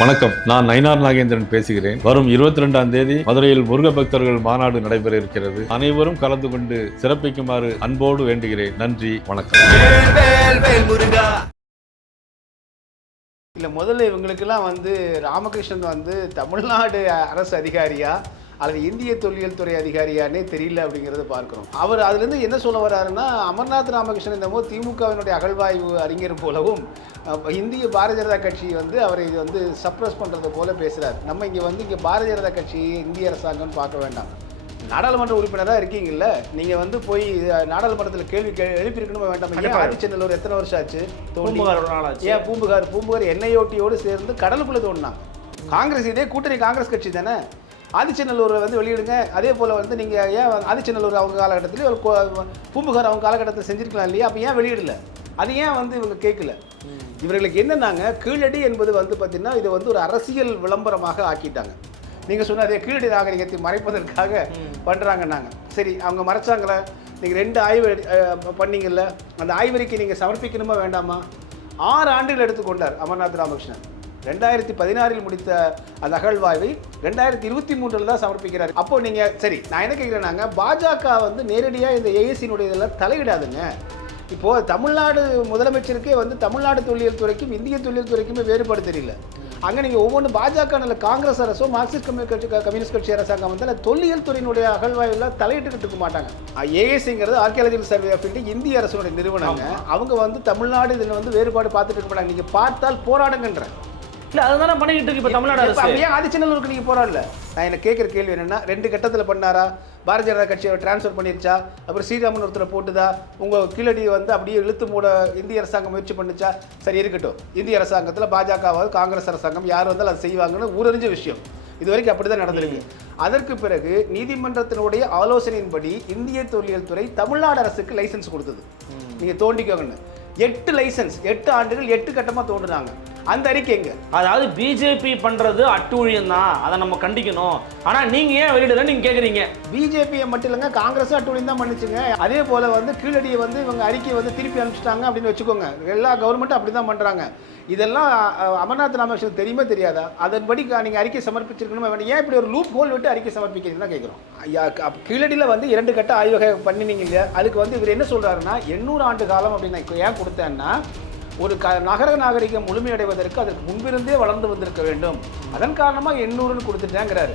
வணக்கம். நான் நயினார் நாகேந்திரன் பேசுகிறேன். வரும் இருபத்தி ரெண்டாம் தேதி மதுரையில் முருக பக்தர்கள் மாநாடு நடைபெற இருக்கிறது அனைவரும் கலந்து கொண்டு சிறப்பிக்குமாறு அன்போடு வேண்டுகிறேன். நன்றி வணக்கம். இல்ல இல்லை முதல்ல இவங்களுக்கெல்லாம் வந்து ராமகிருஷ்ணன் வந்து தமிழ்நாடு அரசு அதிகாரியா? அல்லது இந்திய தொல்லியல் துறை அதிகாரியானே தெரியல அப்படிங்கிறத பார்க்குறோம். அவர் அதுலேருந்து என்ன சொல்ல வர்றாருன்னா அமர்நாத் ராமகிருஷ்ணன் என்னமோ திமுகவினுடைய அகழ்வாய்வு அறிஞர் போலவும் இந்திய பாரதிய ஜனதா கட்சி வந்து அவரை இது வந்து சப்ரஸ் பண்ணுறது போல பேசுகிறார் நம்ம இங்கே வந்து இங்கே பாரதிய ஜனதா கட்சி இந்திய அரசாங்கம்னு பார்க்க வேண்டாம். நாடாளுமன்ற உறுப்பினராக இருக்கீங்கல்ல நீங்கள் வந்து போய் நாடாளுமன்றத்தில் கேள்வி கே எழுப்பியிருக்கணுமா வேண்டாம்? ஏன் ஆதிச்சநல்லூர் எத்தனை வருஷம் ஆச்சு? ஆச்சு. ஏன் பூம்புகார்? பூம்புகார் எண்ணெயோட்டியோடு சேர்ந்து கடலுக்குள்ள தோண்டினாங்க காங்கிரஸ் இதே கூட்டணி காங்கிரஸ் கட்சி தானே? ஆதிச்சநல்லூரை வந்து வெளியிடுங்க. அதே போல் வந்து நீங்கள் ஏன் ஆதிச்சநல்லூர் அவங்க காலகட்டத்தில் ஒரு கோ- பூம்புகார் அவங்க காலகட்டத்தில் செஞ்சிருக்கலாம் இல்லையா? அப்போ ஏன் வெளியிடல? அது ஏன் வந்து இவங்க கேட்கல இவர்களுக்கு என்னன்னாங்க? கீழடி என்பது வந்து பார்த்தீங்கன்னா இது வந்து ஒரு அரசியல் விளம்பரமாக ஆக்கிட்டாங்க. நீங்கள் சொன்ன அதே கீழடி நாகரிகத்தை மறைப்பதற்காக பண்ணுறாங்கன்னாங்க சரி அவங்க மறைச்சாங்களே? நீங்கள் ரெண்டு ஆய்வு பண்ணீங்கல்ல? அந்த ஆய்வறிக்கை நீங்கள் சமர்ப்பிக்கணுமா வேண்டாமா? ஆறு ஆண்டுகள் எடுத்துக்கொண்டார் அமர்நாத் ராமகிருஷ்ணன். ரெண்டாயிரத்தி பதினாறில் முடித்த அந்த அகழ்வாய்வை ரெண்டாயிரத்தி இருபத்தி மூன்றில் தான் சமர்ப்பிக்கிறார். அப்போ நீங்கள் சரி நான் என்ன கேட்குறேன்னாங்க பாஜக வந்து நேரடியாக இந்த ஏஎஸ்சியினுடைய இதெல்லாம் தலையிடாதுங்க. இப்போ தமிழ்நாடு முதலமைச்சருக்கே வந்து தமிழ்நாடு தொல்லியல் துறைக்கும் இந்திய தொல்லியல் துறைக்குமே வேறுபாடு தெரியல. அங்கே நீங்கள் ஒவ்வொன்றும் பாஜக நல்ல காங்கிரஸ் அரசோ மார்க்சிஸ்ட் கம்யூ கட்சி கம்யூனிஸ்ட் கட்சி அரசாங்கம் வந்து தொல்லியல் துறையினுடைய அகழ்வாய்வில் தலையிட்டுக்கிட்டு இருக்க மாட்டாங்க. ஏஎஸ்சிங்கிறது ஆர்கியாலஜிக்கல் சர்வே ஆஃப் இந்தியா இந்திய அரசுடைய நிறுவனங்க. அவங்க வந்து தமிழ்நாடு இதில் வந்து வேறுபாடு பார்த்துட்டு இருக்க மாட்டாங்க. நீங்கள் பார்த்தால் போராடுங்கன்றேன் இல்ல அதுதானே பண்ணிக்கிட்டு இருக்கு இப்ப தமிழ்நாடு அரசு. அப்படியே ஆதிச்சநல்லூருக்கு நீங்க போராடல நான் என்ன கேட்குற கேள்வி என்னன்னா ரெண்டு கட்டத்துல பண்ணாரா? பாரதிய ஜனதா கட்சியை ட்ரான்ஸ்ஃபர் பண்ணிருச்சா? அப்புறம் ஸ்ரீராமன் ஒருத்தர் போட்டுதா? உங்க கீழடி வந்து அப்படியே இழுத்து மூட இந்திய அரசாங்கம் முயற்சி பண்ணுச்சா? சரி இருக்கட்டும். இந்திய அரசாங்கத்துல பாஜகவாவது காங்கிரஸ் அரசாங்கம் யார் வந்தாலும் அதை செய்வாங்கன்னு ஊரறிஞ்ச விஷயம். இது வரைக்கும் அப்படிதான் நடந்திருக்கு. அதற்கு பிறகு நீதிமன்றத்தினுடைய ஆலோசனையின்படி இந்திய தொல்லியல் துறை தமிழ்நாடு அரசுக்கு லைசன்ஸ் கொடுத்தது. நீங்க தோண்டிக்கோங்கன்னு. எட்டு லைசன்ஸ் எட்டு ஆண்டுகள் எட்டு கட்டமா தோண்டுனாங்க. அந்த அறிக்கை எங்க? அதாவது பிஜேபி பண்றது அட்டூழியம் தான் அதை நம்ம கண்டிக்கணும். ஆனா நீங்க ஏன் வெளியிடல நீங்க கேக்குறீங்க? பிஜேபியை மட்டும் இல்லைங்க காங்கிரஸ் அட்டூழியம் தான் பண்ணுச்சுங்க. அதே போல வந்து கீழடியை வந்து இவங்க அறிக்கையை வந்து திருப்பி அனுப்பிச்சிட்டாங்க அப்படின்னு வச்சுக்கோங்க. எல்லா கவர்மெண்ட்டும் அப்படி தான் பண்ணுறாங்க இதெல்லாம் அமர்நாத் ராமகிருஷ்ணன் தெரியுமா தெரியாதா? அதன்படி க- நீங்க அறிக்கை சமர்ப்பிச்சிருக்கணுமா ஏன் இப்படி ஒரு லூப் ஹோல் விட்டு அறிக்கை சமர்ப்பிக்கிறீங்கன்னு கேட்குறோம் கீழடியில் வந்து இரண்டு கட்ட ஆய்வகை பண்ணினீங்க இல்லையா? அதுக்கு வந்து இவர் என்ன சொல்றாருன்னா எண்ணூறு ஆண்டு காலம் அப்படின்னு நான் ஏன் கொடுத்தேன்னா ஒரு க நகர நாகரிகம் முழுமையடைவதற்கு அதற்கு முன்பிருந்தே வளர்ந்து வந்திருக்க வேண்டும். அதன் காரணமாக எண்ணூறுன்னு கொடுத்துட்டேங்கிறாரு.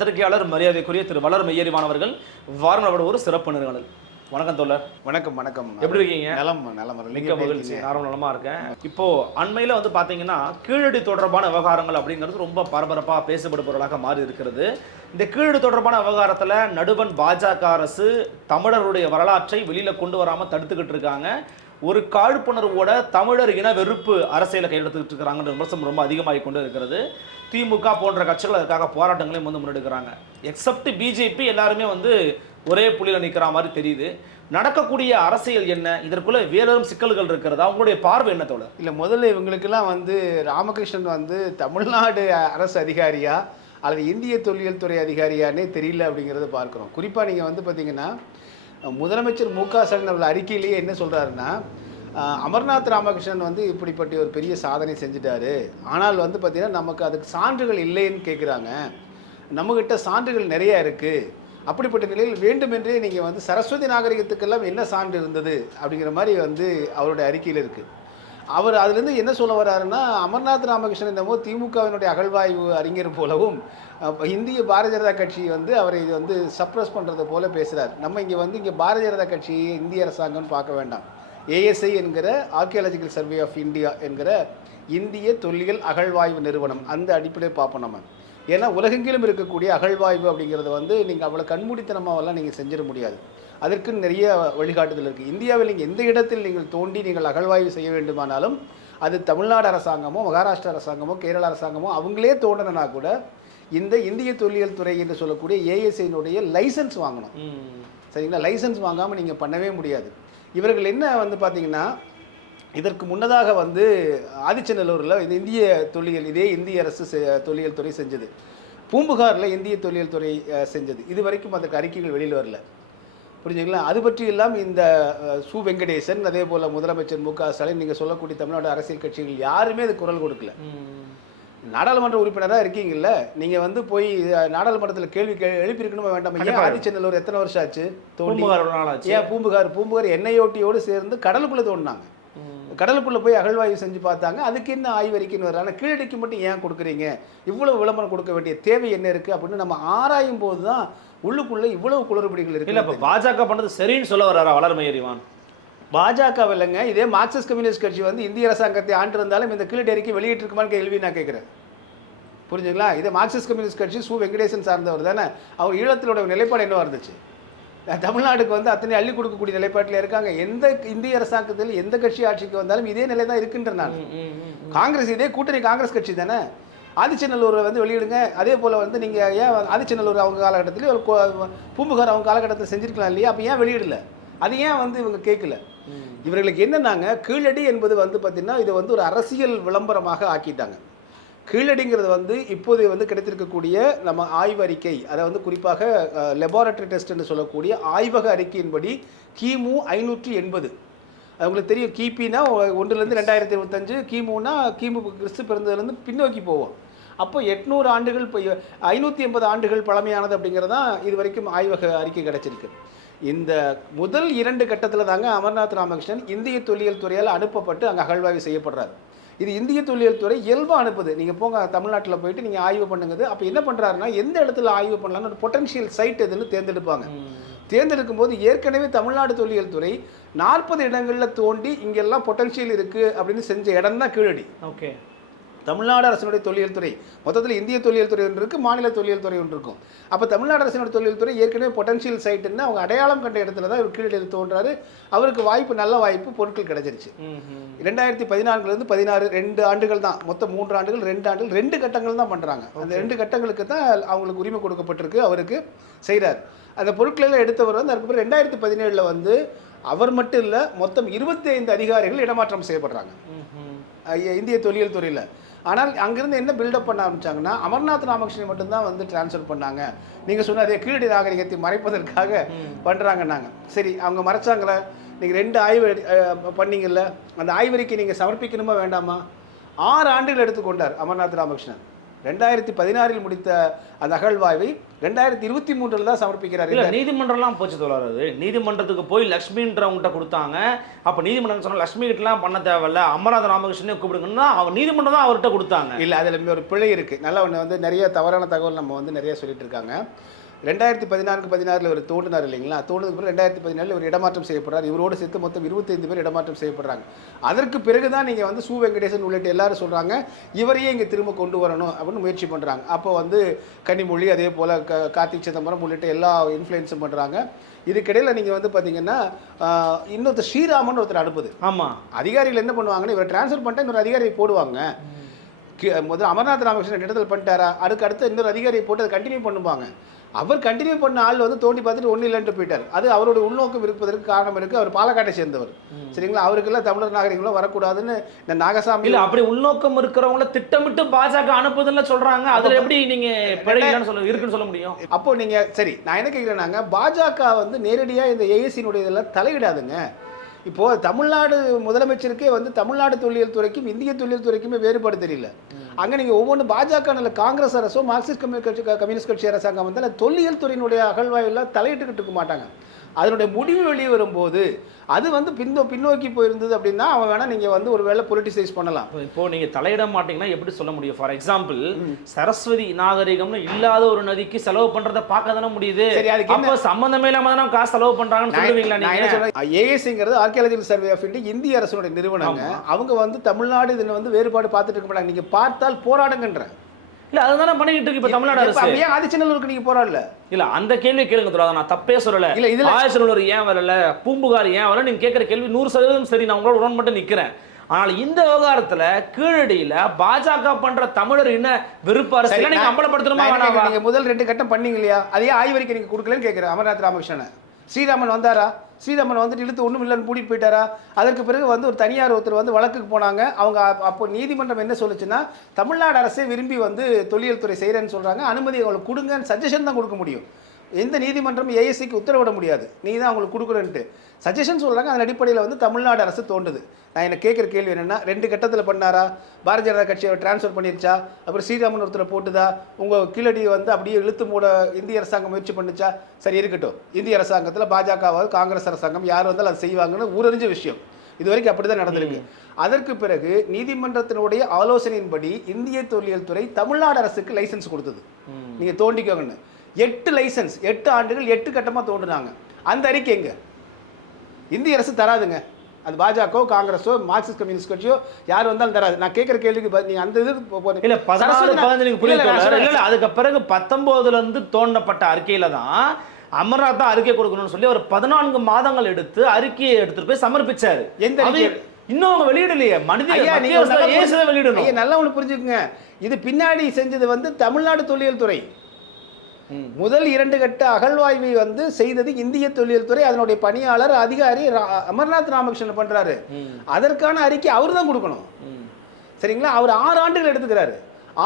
பத்திரிகையாளர் மரியாதைக்குரிய திரு வளர் மெய்யறிவானவர்கள் வாரணவரோட ஒரு சிறப்பு நிறுவனங்கள். வணக்கம் தோழர். வணக்கம் வணக்கம். எப்படி இருக்கீங்க? நலம் நலம். மிக்க மகிழ்ச்சி. நானும் நலமா இருக்கேன். இப்போ அண்மையில வந்து பாத்தீங்கன்னா கீழடி தொடர்பான விவகாரங்கள் அப்படிங்கிறது ரொம்ப பரபரப்பா பேசப்படும் பொருளாக மாறி இருக்கிறது. இந்த கீழடி தொடர்பான விவகாரத்துல நடுவன் பாஜக அரசு தமிழருடைய வரலாற்றை வெளியில கொண்டு வராம தடுத்துக்கிட்டு இருக்காங்க. ஒரு காழ்ப்புணர்வோட தமிழர் இன வெறுப்பு அரசியலை கையெழுத்துட்டு இருக்கிறாங்கன்ற விமர்சனம் ரொம்ப அதிகமாகி கொண்டு இருக்கிறது. திமுக போன்ற கட்சிகள் அதுக்காக போராட்டங்களையும் வந்து முன்னெடுக்கிறாங்க. எக்ஸப்ட் பிஜேபி எல்லாருமே வந்து ஒரே புள்ளியில் நிற்கிற மாதிரி தெரியுது. நடக்கக்கூடிய அரசியல் என்ன? இதற்குள்ள வேறொரு சிக்கல்கள் இருக்கிறதா? உங்களுடைய பார்வை என்ன தோழர்? இல்லை முதல்ல இவங்களுக்கெல்லாம் வந்து ராமகிருஷ்ணன் வந்து தமிழ்நாடு அரசு அதிகாரியா? அல்லது இந்திய தொல்லியல் துறை அதிகாரியானே தெரியல அப்படிங்கிறத பார்க்குறோம். குறிப்பாக நீங்கள் வந்து பார்த்தீங்கன்னா முதலமைச்சர் மு க ஸ்டாலின் அவர்கள் அறிக்கையிலேயே என்ன சொல்கிறாருன்னா அமர்நாத் ராமகிருஷ்ணன் வந்து இப்படிப்பட்ட ஒரு பெரிய சாதனை செஞ்சுட்டாரு. ஆனால் வந்து பார்த்திங்கன்னா நமக்கு அதுக்கு சான்றுகள் இல்லைன்னு கேட்குறாங்க நம்மக்கிட்ட சான்றுகள் நிறைய இருக்குது அப்படிப்பட்ட நிலையில் வேண்டுமென்றே நீங்கள் வந்து சரஸ்வதி நாகரிகத்துக்கெல்லாம் என்ன சான்று இருந்தது அப்படிங்கிற மாதிரி வந்து அவருடைய அறிக்கையில் இருக்குது அவர் அதுலேருந்து என்ன சொல்ல வர்றாருன்னா அமர்நாத் ராமகிருஷ்ணன் என்னமோ திமுகவினுடைய அகழ்வாய்வு அறிஞர் போலவும் இந்திய பாரதிய ஜனதா கட்சி வந்து அவரை இது வந்து சப்ரஸ் பண்ணுறது போல பேசுகிறார் நம்ம இங்கே வந்து இங்கே பாரதிய ஜனதா கட்சி இந்திய அரசாங்கம்னு பார்க்க வேண்டாம். ஏஎஸ்ஐ என்கிற ஆர்கியாலஜிக்கல் சர்வே ஆஃப் இந்தியா என்கிற இந்திய தொல்லியல் அகழ்வாய்வு நிறுவனம். அந்த அடிப்படையை பார்ப்போம் நம்ம. ஏன்னா உலகெங்கிலும் இருக்கக்கூடிய அகழ்வாய்வு அப்படிங்கிறது வந்து நீங்கள் அவ்வளோ கண்மூடித்தனமாவெல்லாம் நீங்கள் செஞ்சிட முடியாது. அதற்கு நிறைய வழிகாட்டுதல் இருக்குது இந்தியாவில் நீங்கள் எந்த இடத்தில் நீங்கள் தோண்டி நீங்கள் அகழ்வாய்வு செய்ய வேண்டுமானாலும் அது தமிழ்நாடு அரசாங்கமோ மகாராஷ்டிரா அரசாங்கமோ கேரளா அரசாங்கமோ அவங்களே தோண்டனா கூட இந்த இந்திய தொல்லியல் துறை என்று சொல்லக்கூடிய ஏஎஸ்ஐனுடைய லைசன்ஸ் வாங்கணும். சரிங்களா? லைசன்ஸ் வாங்காமல் நீங்கள் பண்ணவே முடியாது. இவர்கள் என்ன வந்து பார்த்தீங்கன்னா இதற்கு முன்னதாக வந்து ஆதிச்சநல்லூரில் இந்த இந்திய தொல்லியல் இதே இந்திய அரசு தொல்லியல் துறை செஞ்சது. பூம்புகாரில் இந்திய தொல்லியல் துறை செஞ்சது. இது வரைக்கும் அதுக்கு அறிக்கைகள் வெளியில் வரல. புரிஞ்சுங்களா அது பற்றி எல்லாம் இந்த சு வெங்கடேசன் அதே போல் முதலமைச்சர் மு க ஸ்டாலின் நீங்கள் சொல்லக்கூடிய தமிழ்நாடு அரசியல் கட்சிகள் யாருமே அது குரல் கொடுக்கல. நாடாளுமன்ற உறுப்பினராக இருக்கீங்கல்ல? நீங்கள் வந்து போய் நாடாளுமன்றத்தில் கேள்வி கே எழுப்பியிருக்கணுமா வேண்டாமா? ஏன் கண்டிப்பா. ஆதிச்சநல்லூர் எத்தனை வருஷம் ஆச்சு? தோண்டி? ஏன் பூம்புகார்? பூம்புகார் எண்ணெயோட்டியோடு சேர்ந்து கடலுக்குள்ளே தோண்டினாங்க. கடலுக்குள்ளே போய் அகழ்வாய்வு செஞ்சு பார்த்தாங்க. அதுக்கு என்ன ஆய்வறிக்கைன்னு வர்றாங்க ஆனால் கீழடிக்கு மட்டும் ஏன் கொடுக்குறீங்க? இவ்வளவு விளம்பரம் கொடுக்க வேண்டிய தேவை என்ன இருக்குது அப்படின்னு நம்ம ஆராயும் போது தான் உள்ளுக்குள்ளே இவ்வளவு குளறுபடிகள் இல்ல இப்ப இருக்கு பாஜக பண்ணது சரின்னு சொல்ல வர்றாரா வளர்மயறிவான் பாஜக இல்லைங்க இதே மார்க்சிஸ்ட் கம்யூனிஸ்ட் கட்சி வந்து இந்திய அரசாங்கத்தை ஆண்டு இருந்தாலும் இந்த கீழடி அறிக்கை வெளியிட்டிருக்குமான்னு கேள்வி நான் கேட்குறேன். புரிஞ்சுங்களா? இதே மார்க்சிஸ்ட் கம்யூனிஸ்ட் கட்சி சு. வெங்கடேசன் சார்ந்தவர் தானே அவர் ஈழத்திலோட நிலைப்பாடு என்னவா இருந்துச்சு? தமிழ்நாடுக்கு வந்து அத்தனை அள்ளி கொடுக்கக்கூடிய நிலைப்பாட்டில் இருக்காங்க. எந்த இந்திய அரசாங்கத்தில் எந்த கட்சி ஆட்சிக்கு வந்தாலும் இதே நிலை தான் இருக்குன்ற நான் காங்கிரஸ் இதே கூட்டணி காங்கிரஸ் கட்சி தானே. ஆதிச்சநல்லூரை வந்து வெளியிடுங்க. அதே போல் வந்து நீங்கள் ஏன் ஆதிச்சநல்லூர் அவங்க காலகட்டத்தில் ஒரு பூம்புகார் அவங்க காலகட்டத்தில் செஞ்சிருக்கலாம் இல்லையா? அப்போ ஏன் வெளியிடல? அது ஏன் வந்து இவங்க கேட்கல? இவர்களுக்கு என்னன்னாங்க? கீழடி என்பது வந்து பார்த்திங்கன்னா இது வந்து ஒரு அரசியல் விளம்பரமாக ஆக்கிட்டாங்க. கீழடிங்கிறது வந்து இப்போது வந்து கிடைத்திருக்கக்கூடிய நம்ம ஆய்வறிக்கை அதை வந்து குறிப்பாக லெபார்டரி டெஸ்ட்னு சொல்லக்கூடிய ஆய்வக அறிக்கையின்படி கிமு ஐநூற்றி எண்பது. உங்களுக்கு தெரியும் கிபினா ஒன்றுலேருந்து ரெண்டாயிரத்தி இருபத்தஞ்சு கிமுனா கிமு கிறிஸ்து பிறந்ததுலேருந்து பின்னோக்கி போவோம். அப்போ எட்நூறு ஆண்டுகள் இப்போ ஐநூற்றி எண்பது ஆண்டுகள் பழமையானது அப்படிங்கிறது தான் இது வரைக்கும் ஆய்வக அறிக்கை கிடைச்சிருக்கு. இந்த முதல் இரண்டு கட்டத்தில் தாங்க அமர்நாத் ராமகிருஷ்ணன் இந்திய தொல்லியல் துறையால் அனுப்பப்பட்டு அங்கே அகழ்வாய்வு செய்யப்படுறாரு. இது இந்திய தொல்லியல் துறை இயல்பாக அனுப்புது. நீங்கள் போங்க தமிழ்நாட்டில் போயிட்டு நீங்கள் ஆய்வு பண்ணுங்குது. அப்போ என்ன பண்ணுறாருன்னா எந்த இடத்துல ஆய்வு பண்ணலாம்னு ஒரு பொட்டன்ஷியல் சைட் எதுன்னு தேர்ந்தெடுப்பாங்க. தேர்ந்தெடுக்கும் போது ஏற்கனவே தமிழ்நாடு தொல்லியல் துறை நாற்பது இடங்களில் தோண்டி இங்கெல்லாம் பொட்டன்ஷியல் இருக்குது அப்படின்னு செஞ்ச இடம் தான் கீழடி. ஓகே. தமிழ்நாடு அரசினுடைய தொல்லியல் துறை. மொத்தத்தில் இந்திய தொல்லியல் துறை ஒன்று இருக்குது மாநில தொல்லியல் துறை ஒன்று இருக்கும். அப்போ தமிழ்நாடு அரசினுடைய தொல்லியல் துறை ஏற்கனவே பொட்டன்ஷியல் சைட்டுன்னு அவங்க அடையாளம் கண்ட இடத்துல தான் இவர் கீழடி தோன்றாரு. அவருக்கு வாய்ப்பு நல்ல வாய்ப்பு பொருட்கள் கிடைச்சிருச்சு. ரெண்டாயிரத்தி பதினான்குலேருந்து பதினாறு ரெண்டு ஆண்டுகள் தான். மொத்தம் மூன்று ஆண்டுகள் ரெண்டு ஆண்டுகள் ரெண்டு கட்டங்கள் தான் பண்ணுறாங்க அந்த ரெண்டு கட்டங்களுக்கு தான் அவங்களுக்கு உரிமை கொடுக்கப்பட்டிருக்கு அவருக்கு செய்கிறார் அந்த பொருட்களை எல்லாம் எடுத்தவர் வந்து அதுக்கப்புறம் ரெண்டாயிரத்தி பதினேழில் வந்து அவர் மட்டும் இல்லை மொத்தம் இருபத்தி ஐந்து அதிகாரிகள் இடமாற்றம் செய்யப்படுறாங்க. இந்திய தொல்லியல் துறையில். ஆனால் அங்கிருந்து என்ன பில்டப் பண்ண ஆரம்பிச்சாங்கன்னா அமர்நாத் ராமகிருஷ்ணன் மட்டும்தான் வந்து ட்ரான்ஸ்ஃபர் பண்ணாங்க. நீங்கள் சொன்ன அதே கீழடி நாகரிகத்தை மறைப்பதற்காக பண்ணுறாங்கன்னாங்க சரி அவங்க மறைச்சாங்களே? நீங்கள் ரெண்டு ஆய்வு பண்ணீங்கல்ல அந்த ஆய்வறிக்கை நீங்கள் சமர்ப்பிக்கணுமா வேண்டாமா? ஆறு ஆண்டுகள் எடுத்துக்கொண்டார் அமர்நாத் ராமகிருஷ்ணன். ரெண்டாயிரத்தி பதினாறில் முடித்த அந்த அகழ்வாய்வை ரெண்டாயிரத்தி இருபத்தி மூன்றில் தான் சமர்ப்பிக்கிறார் இல்ல நீதிமன்றம்லாம் போச்சு தோழர் நீதிமன்றத்துக்கு போய் லக்ஷ்மின்றவங்ககிட்ட கொடுத்தாங்க. அப்ப நீதிமன்றம் சொன்னா லக்ஷ்மி கிட்டலாம் பண்ண தேவையில்ல. அமரநாத ராமகிருஷ்ணனே கூப்பிடுங்கன்னா அவங்க நீதிமன்றம் தான் அவர்கிட்ட கொடுத்தாங்க. இல்லை அதில் ஒரு பிழை இருக்குது நல்லா ஒன்று வந்து நிறைய தவறான தகவல் நம்ம வந்து நிறைய சொல்லிட்டு இருக்காங்க. ரெண்டாயிரத்தி பதினான்கு பதினாறில் இவர் தோண்டினார் இல்லைங்களா? தோண்டதுக்கு பிறகு ரெண்டாயிரத்தி பதினாலில் இவர் இடமாற்றம் செய்யப்படுறார். இவரோடு சேர்த்து மொத்தம் இருபத்தைந்து பேர் இடமாற்றம் செய்யப்படுறாங்க. அதற்கு பிறகு தான் நீங்கள் வந்து சு. வெங்கடேசன் உள்ளிட்ட எல்லாரும் சொல்கிறாங்க இவரையே இங்கே திரும்ப கொண்டு வரணும் அப்படின்னு முயற்சி பண்ணுறாங்க அப்போ வந்து கனிமொழி அதே போல் க கார்த்திக் சிதம்பரம் உள்ளிட்ட எல்லா இன்ஃப்ளூயன்ஸும் பண்ணுறாங்க இதுக்கிடையில் நீங்கள் வந்து பார்த்தீங்கன்னா இன்னொருத்தர் ஸ்ரீராமன் ஒருத்தர் அனுப்புது. ஆமா. அதிகாரிகள் என்ன பண்ணுவாங்கன்னா இவர் ட்ரான்ஸ்ஃபர் பண்ணிட்டு இன்னொரு அதிகாரியை போடுவாங்க. முதல்ல அமர்நாத் ராமகிருஷ்ணன் இடத்துல பண்ணிட்டாரா? அதுக்கு அடுத்து இன்னொரு அதிகாரியை போட்டு அதை கண்டினியூ பண்ணுவாங்க அவர் கண்டினியூ பண்ண ஆள் வந்து தோண்டி பார்த்துட்டு ஒன்றும் இல்லைன்ட்டு போயிட்டார். அது அவருடைய உள்நோக்கம் இருப்பதற்கு காரணம் இருக்குது அவர் பாலக்காட்டை சேர்ந்தவர். சரிங்களா? அவருக்கெல்லாம் தமிழர் நாகரிகங்களும் வரக்கூடாதுன்னு இந்த நாகசாமி இல்ல அப்படி உள்நோக்கம் இருக்கிறவங்கள திட்டமிட்டு பாஜக அனுப்புதுன்னு சொல்றாங்க. அதுல எப்படி நீங்க சொல்ல இருக்குன்னு சொல்ல முடியும்? அப்போ நீங்க சரி நான் என்ன கேட்குறேன்னாங்க பாஜக வந்து நேரடியாக இந்த ஏஎஸ்சியினுடைய இதெல்லாம் தலையிடாதுங்க. இப்போது தமிழ்நாடு முதலமைச்சருக்கே வந்து தமிழ்நாடு தொழில் துறைக்கும் இந்திய தொழில் துறைக்குமே வேறுபாடு தெரியல. அங்கே நீங்கள் ஒவ்வொன்று பாஜக நல்ல காங்கிரஸ் அரசோ மார்க்சிஸ்ட் கம்யூனிஸ்ட் கட்சி கம்யூனிஸ்ட் கட்சி அரசாங்கம் வந்து அந்த தொல்லியல் துறையினுடைய அகழ்வாயெல்லாம் தலையிட்டுக்கிட்டு இருக்க மாட்டாங்க. அதனுடைய முடிவு வெளியே வரும்போது அது வந்து பின்னோ பின்னோக்கி போயிருந்தது அப்படின்னா அவன் வேணா நீங்க வந்து ஒரு வேளை பொலிட்டிசைஸ் பண்ணலாம். இப்போ நீங்க தலையிட மாட்டீங்கன்னா எப்படி சொல்ல முடியும்? ஃபார் எக்ஸாம்பிள் சரஸ்வதி நாகரிகம்னு இல்லாத ஒரு நதிக்கு செலவு பண்றத பார்க்க தானே முடியுது? என்ன- அப்போ சம்பந்தமே இல்லாம தானே காசு செலவு பண்றாங்கன்னு சொல்லுவீங்களா என்ன நீங்க? சொல்றேன்? ஏஎஸ்ங்கிறது ஆர்கியாலஜிக்கல் சர்வே ஆஃப் இந்தியா இந்திய அரசுடைய நிறுவனங்க. அவங்க வந்து தமிழ்நாடு இதில் வந்து வேறுபாடு பார்த்துட்டு இருக்க மாட்டாங்க. நீங்க பார்த்தால் போராடுங்கன்ற. இல்ல அதுதானே பண்ணிக்கிட்டு இருக்கு இப்ப தமிழ்நாடு அரசு. ஏன் ஆதிச்சநல்லூருக்கு நீங்க போராடல இல்ல அந்த கேள்வி கேளுங்க தோழர் நான் தப்பே சொல்லல. இல்ல, இதுல- ஆயசனூர் ஏன் வரல? பூம்புகார் ஏன் வரல? நீங்க கேட்கிற கேள்வி நூறு சதவீதம் சரி நான் உங்களோட உடன் மட்டும் நிக்கிறேன். ஆனால் இந்த விவகாரத்துல கீழடியில பாஜக பண்ற தமிழர் இன வெறுப்பு அரசியல நீங்க அம்பலப்படுத்தணுமா என்ன வேணாமா கேக்குறேன், நீங்க முதல் ரெண்டு கட்டம் பண்ணீங்க இல்லையா? அதே ஆய்வறிக்கை நீங்க கொடுக்கலன்னு கேட்கிறேன். அமர்நாத் ராமகிருஷ்ணனை. ஸ்ரீராமன் வந்தாரா? ஸ்ரீராமன் வந்துட்டு இழுத்து ஒன்றும் இல்லைன்னு பூட்டிட்டு போயிட்டாரா? அதற்கு பிறகு வந்து ஒரு தனியார் ஒருத்தர் வந்து வழக்குக்கு போனாங்க. அவங்க அப்போ நீதிமன்றம் என்ன சொல்லுச்சுன்னா தமிழ்நாடு அரசே விரும்பி வந்து தொழில் துறை செய்கிறேன்னு சொல்கிறாங்க அனுமதி அவங்களுக்கு கொடுங்கன்னு சஜஷன் தான் கொடுக்க முடியும். எந்த நீதிமன்றம் ஏஎஸ்சிக்கு உத்தரவிட முடியாது. நீ தான் அவங்களுக்கு கொடுக்குறேன்ட்டு. சஜஷன் சொல்கிறாங்க அதன் அடிப்படையில் வந்து தமிழ்நாடு அரசு தோண்டுது நான் என்ன கேட்குற கேள்வி என்னன்னா ரெண்டு கட்டத்தில் பண்ணாரா? பாரதிய ஜனதா கட்சியை ட்ரான்ஸ்ஃபர் பண்ணிருச்சா? அப்புறம் ஸ்ரீராமன் ஒருத்தரை போட்டுதா? உங்கள் கீழடி வந்து அப்படியே இழுத்து மூட இந்திய அரசாங்கம் முயற்சி பண்ணுச்சா? சரி இருக்கட்டும். இந்திய அரசாங்கத்தில் பாஜகவாவது காங்கிரஸ் அரசாங்கம் யார் வந்தாலும் அதை செய்வாங்கன்னு ஊரறிஞ்ச விஷயம். இது வரைக்கும் அப்படி தான் நடந்திருக்கு அதற்கு பிறகு நீதிமன்றத்தினுடைய ஆலோசனையின்படி இந்திய தொல்லியல் துறை தமிழ்நாடு அரசுக்கு லைசன்ஸ் கொடுத்தது. நீங்கள் தோண்டிக்கோங்கன்னு. எட்டு லைசன்ஸ் எட்டு ஆண்டுகள் எட்டு கட்டமாக தோண்டுனாங்க. அந்த அறிக்கை எங்க? இந்திய அரசு தராதுங்க. அது பாஜக காங்கிரஸோ மார்க்சிஸ்ட் கம்யூனிஸ்ட் கட்சியோ யார் வந்தாலும் தராது. நான் கேட்குற கேள்விக்கு நீங்க அந்த இது. இல்ல பதினஞ்சு. இல்ல அதுக்கு பிறகு பத்தொன்பதுல இருந்து தோண்டப்பட்ட அறிக்கையில தான் அமர்நாத் தான் அறிக்கை கொடுக்கணும்னு சொல்லி ஒரு பதினான்கு மாதங்கள் எடுத்து அறிக்கையை எடுத்துட்டு போய் சமர்ப்பிச்சாரு. எந்த இன்னும் அவங்க வெளியிடலையே. மனித வெளியிடணும்? நல்லா ஒன்று புரிஞ்சுக்குங்க. இது பின்னாடி செஞ்சது வந்து தமிழ்நாடு தொல்லியல் துறை. முதல் இரண்டு கட்ட அகழ்வாய்வை வந்து செய்தது இந்திய தொல்லியல் துறை அதனுடைய பணியாளர் அதிகாரி அமர்நாத் ராமகிருஷ்ணன் பண்றாரு. அதற்கான அறிக்கை அவர் தான் கொடுக்கணும். சரிங்களா? அவர் ஆறு ஆண்டுகள் எடுத்துக்கிறாரு.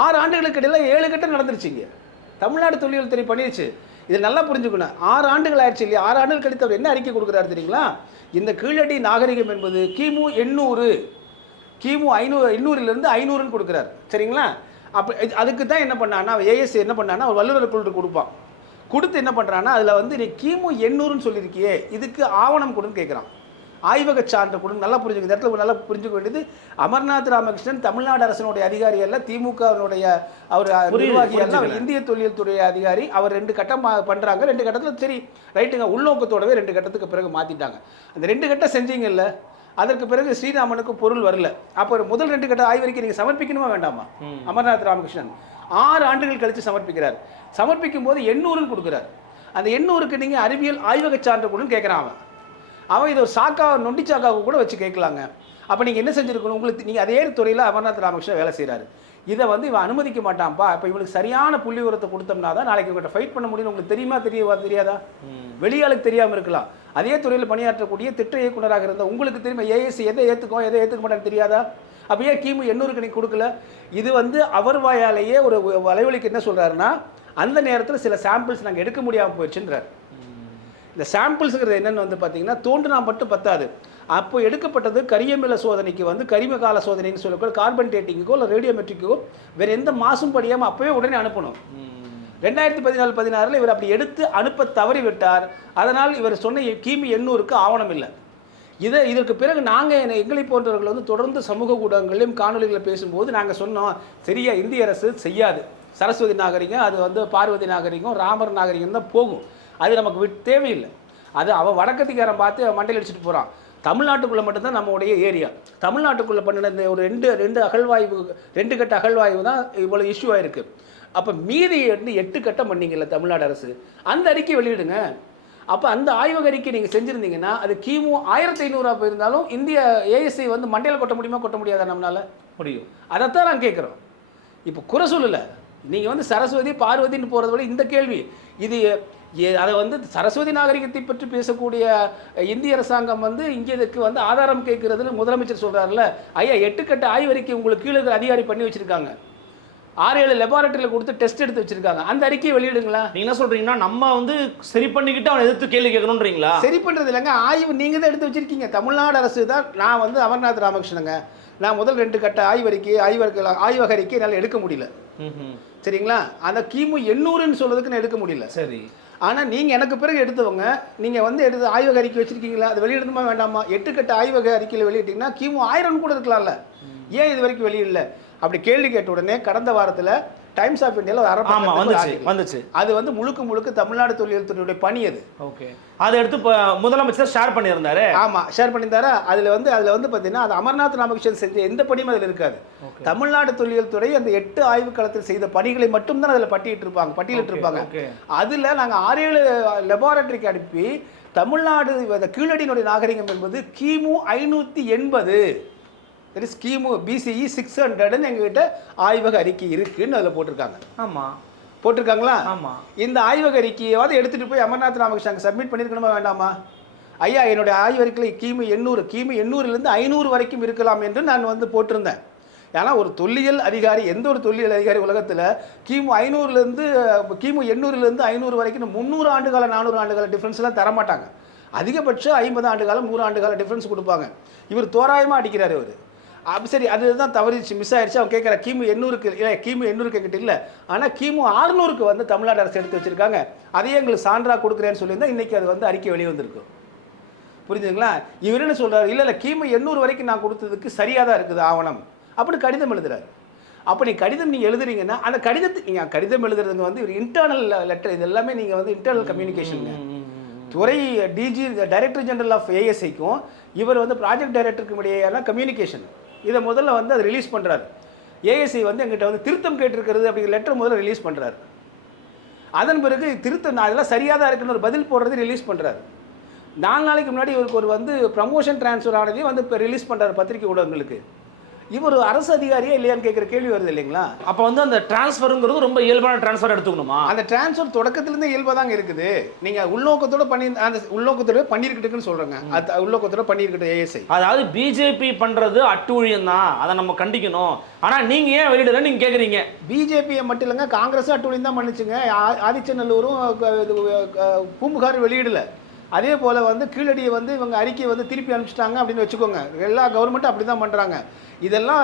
ஆறு ஆண்டுகளுக்கு இடையில ஏழு கட்டம் நடந்துருச்சுங்க தமிழ்நாடு துறை பண்ணிருச்சு. இது நல்லா புரிஞ்சுக்கணும். ஆறு ஆண்டுகள் ஆயிடுச்சு இல்லையா? ஆறு ஆண்டுகள் கழித்து அவர் என்ன அறிக்கை கொடுக்குறாரு தெரியுங்களா? இந்த கீழடி நாகரிகம் என்பது கிமு எண்ணூறு கிமு ஐநூறு எண்ணூறுலேருந்து ஐநூறுன்னு கொடுக்குறாரு. சரிங்களா? அப்போ அதுக்கு தான் என்ன பண்ணான்னா ஏஎஸ் என்ன பண்ணான்னா ஒரு வல்லுநர் குழு கொடுப்பான். கொடுத்து என்ன பண்ணுறான்னா அதில் வந்து நீ கிமு எண்ணூறுன்னு சொல்லியிருக்கியே இதுக்கு ஆவணம் கொடுன்னு கேட்குறான் ஆய்வக சான்று கொடுங்க நல்லா புரிஞ்சுக்க இந்த இடத்துல நல்லா புரிஞ்சுக்க வேண்டியது அமர்நாத் ராமகிருஷ்ணன் தமிழ்நாடு அரசனுடைய அதிகாரி அல்ல திமுகவினுடைய அவர் நிர்வாகி அல்ல அவர். இந்திய தொல்லியல் துறை அதிகாரி அவர் ரெண்டு கட்டம் பண்றாங்க. ரெண்டு கட்டத்தில் சரி ரைட்டுங்க உள்நோக்கத்தோடவே ரெண்டு கட்டத்துக்கு பிறகு மாத்திட்டாங்க. அந்த ரெண்டு கட்டம் செஞ்சீங்கல்ல அதற்கு பிறகு ஸ்ரீராமனுக்கு பொருள் வரல. அப்போ முதல் ரெண்டு கட்ட ஆய்வறிக்கை நீங்க சமர்ப்பிக்கணுமா வேண்டாமா? அமர்நாத் ராமகிருஷ்ணன் ஆறு ஆண்டுகள் கழித்து சமர்ப்பிக்கிறார். சமர்ப்பிக்கும் போது எண்ணூறுன்னு கொடுக்குறார். அந்த எண்ணூறுக்கு நீங்க அறிவியல் ஆய்வக சான்று கொடுன்னு கேட்குறான் அவன். அவன் இது ஒரு சாக்கா நொண்டி சாக்காவை கூட வச்சு கேட்கலாங்க. அப்போ நீங்கள் என்ன செஞ்சுருக்கணும்? உங்களுக்கு நீங்கள் அதே துறையில் அமர்நாத் ராமகிருஷ்ணன் வேலை செய்கிறாரு இதை வந்து இவன் அனுமதிக்க மாட்டான்ப்பா இப்போ இவனுக்கு சரியான புள்ளி உரத்தை கொடுத்தோம்னா தான் நாளைக்கு உங்கள்கிட்ட ஃபைட் பண்ண முடியும் உங்களுக்கு தெரியுமா தெரியவா தெரியாதா? வெளியாளுக்கு தெரியாமல் இருக்கலாம். அதே துறையில் பணியாற்றக்கூடிய திட்ட இயக்குனராக இருந்த உங்களுக்கு திரும்ப ஏஎஸ்சி எதை ஏற்றுக்கோ எதை ஏற்றுக்க மாட்டேன்னு தெரியாதா? அப்போ ஏன் கிமு எண்ணூறுக்கு நீ கொடுக்கல? இது வந்து அவர் வாயாலேயே ஒரு வலைவலிக்கு என்ன சொல்கிறாருன்னா அந்த நேரத்தில் சில சாம்பிள்ஸ் நாங்கள் எடுக்க முடியாமல் போயிடுச்சுன்றார். இந்த சாம்பிள்ஸுங்கிறது என்னென்னு வந்து பார்த்தீங்கன்னா தோண்டுனா மட்டும் பத்தாது. அப்போ எடுக்கப்பட்டது கரியமில சோதனைக்கு வந்து கரிம கால சோதனைன்னு சொல்லக்கூட கார்பன் டேட்டிங்குக்கோ இல்லை ரேடியோமெட்ரிக்கோ வேறு எந்த மாசும் படியாமல் அப்போவே உடனே அனுப்பணும். ரெண்டாயிரத்தி பதினாலு பதினாறில் இவர் அப்படி எடுத்து அனுப்ப தவறி விட்டார் அதனால் இவர் சொன்ன கிமி எண்ணூறுக்கு ஆவணம் இல்லை இதை இதற்கு பிறகு நாங்கள் எங்களை போன்றவர்கள் வந்து தொடர்ந்து சமூக ஊடகங்களிலும் காணொலிகளில் பேசும்போது நாங்கள் சொன்னோம் சரியா இந்திய அரசு செய்யாது. சரஸ்வதி நாகரிகம் அது வந்து பார்வதி நாகரிகம் ராமர் நாகரிகம் தான் போகும். அது நமக்கு விட் தேவையில்லை. அது அவன் வடக்கத்திக்காரன் பார்த்து அவன் மண்டையில் அடிச்சுட்டு போகிறான் தமிழ்நாட்டுக்குள்ளே மட்டும்தான் நம்மளுடைய ஏரியா. தமிழ்நாட்டுக்குள்ளே பண்ணின இந்த ஒரு ரெண்டு ரெண்டு அகழ்வாய்வு ரெண்டு கட்ட அகழ்வாய்வு தான் இவ்வளோ இஷ்யூ ஆயிருக்கு. அப்போ மீதி வந்து எட்டு கட்டம் பண்ணீங்கல்ல தமிழ்நாடு அரசு. அந்த அறிக்கை வெளியிடுங்க. அப்போ அந்த ஆய்வக அறிக்கை நீங்கள் செஞ்சுருந்தீங்கன்னா அது கிமு ஆயிரத்தி ஐநூறுரூவா போயிருந்தாலும் இந்திய ஏஎஸ்ஐ வந்து மண்டையில் கொட்ட முடியுமா கொட்ட முடியாதா நம்மளால? முடியும். அதைத்தான் நான் கேட்குறோம் இப்போ குறை சொல்லலை. நீங்கள் வந்து சரஸ்வதி பார்வதின்னு போகிறத விட இந்த கேள்வி. இது அதை வந்து சரஸ்வதி நாகரிகத்தை பற்றி பேசக்கூடிய இந்திய அரசாங்கம் வந்து இங்கே இதுக்கு வந்து ஆதாரம் கேட்கறதுன்னு முதலமைச்சர் சொல்கிறாருல்ல ஐயா எட்டுக்கட்ட ஆய்வறிக்கை உங்களுக்கு கீழே அதிகாரி பண்ணி வச்சுருக்காங்க. ஆறு ஏழு லெபார்ட்டரியில் கொடுத்து டெஸ்ட் எடுத்து வச்சுருக்காங்க. அந்த அறிக்கையை வெளியிடுங்களா? நீங்க என்ன சொல்றீங்கன்னா நம்ம வந்து சரி பண்ணிக்கிட்டு அவனை எதிர்த்து கேள்வி கேட்கணும்ன்றீங்களா? சரி பண்றது இல்லைங்க. ஆய்வு நீங்க தான் எடுத்து வச்சிருக்கீங்க. தமிழ்நாடு அரசு தான் நான் வந்து அமர்நாத் ராமகிருஷ்ணனுங்க. நான் முதல் ரெண்டு கட்ட ஆய்வறிக்கை ஆய்வக ஆய்வக அறிக்கை என்னால் எடுக்க முடியல. சரிங்களா? அந்த கிமு எண்ணூறுன்னு சொல்றதுக்கு நான் எடுக்க முடியல. சரி. ஆனா நீங்க எனக்கு பிறகு எடுத்தவங்க நீங்க வந்து எடுத்து ஆய்வக அறிக்கை வச்சிருக்கீங்களா? அது வெளியிடணுமா வேண்டாமா? எட்டு கட்ட ஆய்வக அறிக்கையில் வெளியிட்டீங்கன்னா கிமு ஆயிரம் கூட இருக்கலாம்ல ஏன் இது வரைக்கும் வெளியிடல? அப்படி கேள்வி கேட்ட உடனே கடந்த வாரத்துல டைம்ஸ் ஆஃப் இந்தியாவில் ஒரு அரை ஆமா பக்கத்துக்கு ஒரு வந்துச்சு. வந்துச்சு. அது வந்து முழுக்க முழுக்க தமிழ்நாடு தொழில் துறையுடைய பணி அது. ஓகே. அதை எடுத்து இப்ப முதலமைச்சர் ஷேர் பண்ணியிருந்தாரு. ஆமா ஷேர் பண்ணியிருந்தாரா. அதுல வந்து அதுல வந்து பாத்தீங்கன்னா அது அமர்நாத் ராமகிருஷ்ணன் செஞ்ச எந்த பணியும் அதுல இருக்காது. தமிழ்நாடு தொல்லியல் துறை அந்த எட்டு ஆய்வு களத்தில் செய்த பணிகளை மட்டும் தான் அதுல பட்டியிட்டு இருப்பாங்க பட்டியலிட்டு இருப்பாங்க அதுல நாங்க ஆறு ஏழு லெபார்டரிக்கு அனுப்பி தமிழ்நாடு கீழடியினுடைய நாகரிகம் என்பது கிமு ஐநூத்தி எண்பது. சரி ஸ்கீமு பிசிஇ சிக்ஸ் ஹண்ட்ரட்னு எங்ககிட்ட ஆய்வக அறிக்கை இருக்குன்னு அதில் போட்டிருக்காங்க. ஆமா. போட்டிருக்காங்களா? ஆமா. இந்த ஆய்வக அறிக்கையாவது எடுத்துகிட்டு போய் அமர்நாத் ராமகிருஷ்ணன் சப்மிட் பண்ணியிருக்கணுமா வேண்டாமா? ஐயா என்னுடைய ஆய்வறிக்கையில் கிமு எண்ணூறு கிமு எண்ணூறுலேருந்து ஐநூறு வரைக்கும் இருக்கலாம் என்று நான் வந்து போட்டிருந்தேன். ஏன்னா ஒரு தொல்லியல் அதிகாரி எந்த ஒரு தொல்லியல் அதிகாரி உலகத்தில் கிமு ஐநூறுலேருந்து கிமு எண்ணூறுலேருந்து ஐநூறு வரைக்கும் முந்நூறு ஆண்டுகால நானூறு ஆண்டுகால டிஃப்ரென்ஸ்லாம் தரமாட்டாங்க. அதிகபட்சம் ஐம்பது ஆண்டு காலம் நூறு ஆண்டு கால டிஃப்ரென்ஸ் கொடுப்பாங்க. இவர் தோராயமாக அடிக்கிறார் இவர். அப்போ சரி அதுதான் தவறிச்சு மிஸ் ஆயிடுச்சு. அவன் கேட்குற கிமு எண்ணூறுக்கு இல்லை கிமு எண்ணூறுக்கு எங்கிட்ட இல்லை. ஆனால் கிமு அறுநூறுக்கு வந்து தமிழ்நாடு அரசு எடுத்து வச்சிருக்காங்க. அதையே எங்களுக்கு சான்றா கொடுக்குறேன்னு சொல்லியிருந்தா இன்றைக்கி அது வந்து அறிக்கை வெளியே வந்திருக்கு புரிஞ்சுங்களா இவர் என்ன சொல்றாரு? இல்லை இல்லை கிமு எண்ணூறு வரைக்கும் நான் கொடுத்ததுக்கு சரியாக தான் இருக்குது ஆவணம். அப்படி கடிதம் எழுதுறாரு. அப்போ நீ கடிதம் நீங்கள் எழுதுறீங்கன்னா அந்த கடிதத்தை நீங்கள் கடிதம் எழுதுறதுங்க வந்து ஒரு இன்டர்னல் லெட்டர் இது எல்லாமே நீங்கள் வந்து இன்டர்னல் கம்யூனிகேஷனுங்க துறை D G director general of ஏஎஸ்ஐக்கும் இவர் வந்து ப்ராஜெக்ட் டைரக்டருக்கும் இடையேயான கம்யூனிகேஷன் இதை முதல்ல வந்து அதை ரிலீஸ் பண்ணுறாரு ஏஎஸ்ஐ வந்து எங்கிட்ட வந்து திருத்தம் கேட்டிருக்கிறது அப்படிங்கிற லெட்டர் முதல்ல ரிலீஸ் பண்ணுறாரு அதன் பிறகு திருத்தம் நான் அதெல்லாம் சரியாக தான் இருக்குன்னு ஒரு பதில் போடுறது ரிலீஸ் பண்ணுறாரு நாலு நாளைக்கு முன்னாடி இவருக்கு ஒரு வந்து ப்ரமோஷன் ட்ரான்ஸ்ஃபர் ஆனதையும் வந்து இப்போ ரிலீஸ் பண்ணுறாரு பத்திரிக்கை ஊடகங்களுக்கு. இவர் அரசு அதிகாரியா இல்லையான்னு கேட்குற கேள்வி வருது இல்லைங்களா? அப்ப வந்து அந்த டிரான்ஸ்ஃபருங்கிறது ரொம்ப இயல்பான டிரான்ஸ்ஃபர் எடுத்துக்கணுமா? அந்த டிரான்ஸ்ஃபர் தொடக்கத்திலிருந்து இயல்பாக தாங்க இருக்குது. நீங்கள் உள்நோக்கத்தோட பண்ணி அந்த உள்நோக்கத்தோட பண்ணியிருக்கிட்டுன்னு சொல்கிறேங்க அது உள்நோக்கத்தோட பண்ணியிருக்கிட்டு ஏஎஸ்ஐ அதாவது பிஜேபி பண்றது அட்டூழியம் தான் அதை நம்ம கண்டிக்கணும். ஆனா நீங்க ஏன் வெளியிடல நீங்க கேக்குறீங்க. பிஜேபியை மட்டும் இல்லைங்க காங்கிரஸும் அட்டூழியம் தான் பண்ணுச்சுங்க ஆதிச்சநல்லூரும் க- இது, க- பூம்புகார் வெளியிடல. அதே போல் வந்து கீழடியை வந்து இவங்க அறிக்கையை வந்து திருப்பி அனுப்பிச்சிட்டாங்க அப்படின்னு வச்சுக்கோங்க. எல்லா கவர்மெண்ட்டும் அப்படி தான் பண்ணுறாங்க இதெல்லாம்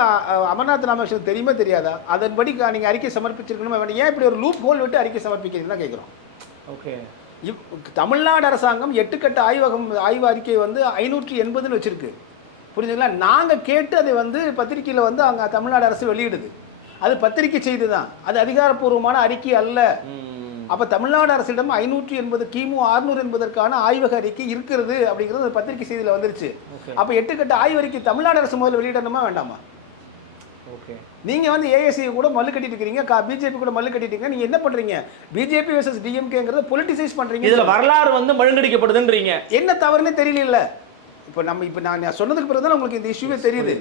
அமர்நாத் ராமகிருஷ்ணன் தெரியுமே தெரியாதா? அதன்படி நீங்கள் அறிக்கை சமர்ப்பிச்சிருக்கணுமா வேணும் ஏன் இப்படி ஒரு லூப் ஹோல் விட்டு அறிக்கை சமர்ப்பிக்கிறீங்கன்னு தான் கேட்குறோம் ஓகே. இவ் தமிழ்நாடு அரசாங்கம் எட்டுக்கட்ட ஆய்வகம் ஆய்வு அறிக்கை வந்து ஐநூற்றி எண்பதுன்னு வச்சிருக்கு. புரிஞ்சுங்களா நாங்கள் கேட்டு அதை வந்து பத்திரிக்கையில் வந்து அங்கே தமிழ்நாடு அரசு வெளியிடுது. அது பத்திரிக்கை செய்தி தான் அது அதிகாரப்பூர்வமான அறிக்கை அல்ல. அப்போ தமிழ்நாடு அரசிடம் ஐநூற்றி எண்பது கிமு அறுநூறு என்பதற்கான ஆய்வக அறிக்கை இருக்கிறது அப்படிங்கிறது ஒரு பத்திரிக்கை செய்தியில் வந்துருச்சு. அப்போ எட்டுக்கட்ட ஆய்வறிக்கை தமிழ்நாடு அரசு முதல்ல வெளியிடணுமா வேண்டாமா? ஓகே. நீங்க வந்து ஏஎஸ்சி கூட மல்லு கட்டிட்டு இருக்கீங்க பிஜேபி கூட மல்லு கட்டிட்டு நீங்க என்ன பண்றீங்க? பிஜேபி வர்சஸ் டிஎம்கேங்கிறத பொலிட்டிசைஸ் பண்றீங்க. இதுல வரலாறு வந்து மழுங்கடிக்கப்படுதுன்றீங்க. என்ன தவறுனே தெரியல இப்போ நம்ம இப்போ நான் சொன்னதுக்கு பிறகு தான் உங்களுக்கு இந்த இஷ்யூவே தெரியுது.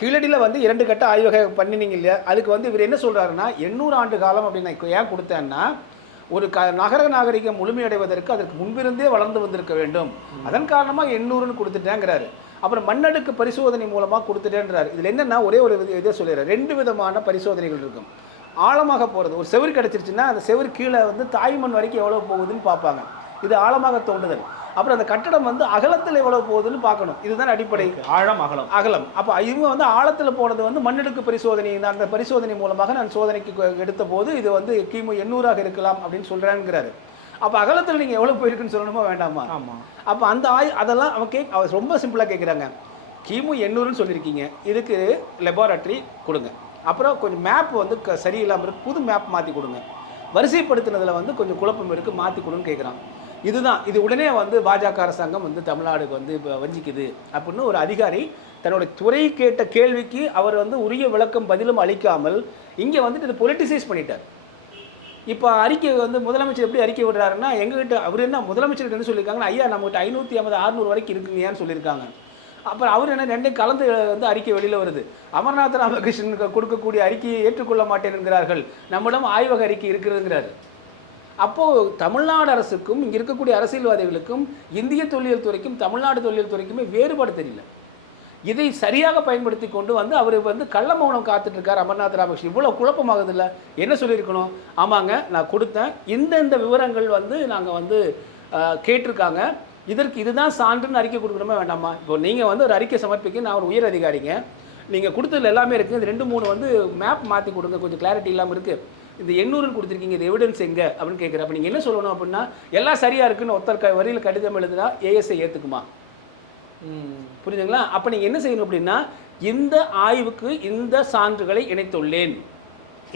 கீழடியில் வந்து இரண்டு கட்ட ஆய்வக பண்ணினீங்க இல்லையா? அதுக்கு வந்து இவர் என்ன சொல்கிறாருன்னா எண்ணூறு ஆண்டு காலம் அப்படின்னு நான் ஏன் கொடுத்தேன்னா ஒரு க நகர நாகரிகம் முழுமையடைவதற்கு அதற்கு முன்பிருந்தே வளர்ந்து வந்திருக்க வேண்டும். அதன் காரணமாக எண்ணூறுன்னு கொடுத்துட்டேங்கிறாரு. அப்புறம் மண்ணடுக்கு பரிசோதனை மூலமாக கொடுத்துட்டேன்றாரு இதில் என்னென்னா ஒரே ஒரு இது- இதை சொல்லிடுறேன் ரெண்டு விதமான பரிசோதனைகள் இருக்கும். ஆழமாக போகிறது ஒரு செவுரு கிடச்சிருச்சுன்னா அந்த செவரு கீழே வந்து தாய்மண் வரைக்கும் எவ்வளோ போகுதுன்னு பார்ப்பாங்க. இது ஆழமாக தோண்டுதல். அப்புறம் அந்த கட்டடம் வந்து அகலத்தில் எவ்வளோ போகுதுன்னு பார்க்கணும். இதுதான் அடிப்படை. ஆழம் அகலம். அகலம். அப்போ இவங்க வந்து ஆழத்தில் போனது வந்து மண்ணெடுக்கு பரிசோதனை அந்த பரிசோதனை மூலமாக நான் சோதனைக்கு எடுத்த போது இது வந்து கிமு எண்ணூறாக இருக்கலாம் அப்படின்னு சொல்கிறேங்கிறாரு அப்போ அகலத்தில் நீங்கள் எவ்வளோ போயிருக்குன்னு சொல்லணுமா வேண்டாமா? ஆமா. அப்போ அந்த ஆய் அதெல்லாம் அவன் கேக் அவ ரொம்ப சிம்பிளாக கேட்குறாங்க கிமு எண்ணூறுன்னு சொல்லியிருக்கீங்க இதுக்கு லெபார்ட்டரி கொடுங்க. அப்புறம் கொஞ்சம் மேப் வந்து க சரியில்லாமல் இருக்கு. புது மேப் மாற்றி கொடுங்க. வரிசைப்படுத்தினதில் வந்து கொஞ்சம் குழப்பம் இருக்குது மாற்றி கொடுன்னு கேட்குறான் இதுதான். இது உடனே வந்து பாஜக அரசாங்கம் வந்து தமிழ்நாடுக்கு வந்து இப்போ வஞ்சிக்குது அப்படின்னு ஒரு அதிகாரி தன்னோட துறை கேட்ட கேள்விக்கு அவர் வந்து உரிய விளக்கம் பதிலும் அளிக்காமல் இங்கே வந்துட்டு இதை பொலிட்டிசைஸ் பண்ணிட்டார். இப்போ அறிக்கை வந்து முதலமைச்சர் எப்படி அறிக்கை விடுறாருன்னா எங்ககிட்ட அவர் என்ன முதலமைச்சர் என்ன சொல்லியிருக்காங்கன்னா ஐயா நம்மகிட்ட ஐநூற்றி ஐம்பது அறுநூறு வரைக்கும் இருக்குங்கன்னு சொல்லியிருக்காங்க. அப்புறம் அவர் என்ன ரெண்டையும் கலந்து வந்து அறிக்கை வெளியில் வருது. அமர்நாத் ராமகிருஷ்ணனுக்கு கொடுக்கக்கூடிய அறிக்கையை ஏற்றுக்கொள்ள மாட்டேன் என்கிறார்கள். நம்மிடம் ஆய்வக அறிக்கை இருக்கிறதுங்கிறாரு. அப்போது தமிழ்நாடு அரசுக்கும் இங்கே இருக்கக்கூடிய அரசியல்வாதிகளுக்கும் இந்திய தொழில் துறைக்கும் தமிழ்நாடு தொழில் துறைக்குமே வேறுபாடு தெரியல. இதை சரியாக பயன்படுத்தி கொண்டு வந்து அவர் வந்து கள்ள மௌனம் காத்துட்ருக்கார் அமர்நாத் ராமகிருஷ்ணன். இவ்வளோ குழப்பமாகுது இல்லை என்ன சொல்லியிருக்கணும்? ஆமாங்க நான் கொடுத்தேன். இந்த இந்த விவரங்கள் வந்து நாங்கள் வந்து கேட்டிருக்காங்க. இதற்கு இதுதான் சான்றுன்னு அறிக்கை கொடுக்கணுமா வேண்டாமா? இப்போ நீங்கள் வந்து ஒரு அறிக்கை சமர்ப்பிக்க நான் ஒரு உயர் அதிகாரிங்க. நீங்கள் கொடுத்ததுல எல்லாமே இருக்குது இந்த ரெண்டு மூணு வந்து மேப் மாற்றி கொடுங்க. கொஞ்சம் கிளாரிட்டி இல்லாமல் இருக்குது இந்த எண்ணூறுன்னு கொடுத்துருக்கீங்க இது எவிடன்ஸ் எங்கே? அப்படின்னு கேட்குறேன் அப்போ நீங்கள் என்ன சொல்லணும் அப்படின்னா எல்லாம் சரியாக இருக்குன்னு ஒருத்தர் க வரியில் கடிதம் எழுதுனா ஏஎஸ்ஐ ஏற்றுக்குமா புரியுதுங்களா அப்போ நீங்கள் என்ன செய்யணும் அப்படின்னா இந்த ஆய்வுக்கு இந்த சான்றுகளை இணைத்துள்ளேன்.